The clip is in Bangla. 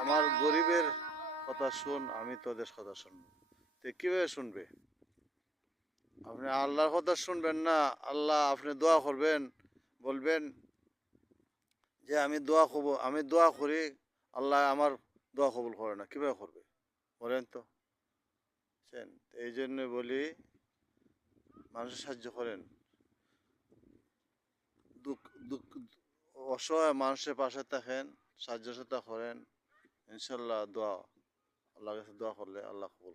আমার গরিবের কথা শুন, আমি তোদের কথা শুনব। তে কীভাবে শুনবে? আপনি আল্লাহর কথা শুনবেন না, আল্লাহ আপনি দোয়া করবেন, বলবেন যে আমি দোয়া করব, আমি দোয়া করি, আল্লাহ আমার দোয়া কবুল করে না। কীভাবে করবে? বলেন তো। এই জন্য বলি, মানুষের সাহায্য করেন। দুঃখ দুঃখ, অসহায় মানুষের পাশে থাকেন, সাহায্য সাথে করেন। ইনশাল্লাহ দোয়া, আল্লাহর কাছে দোয়া করলে আল্লাহ কবুল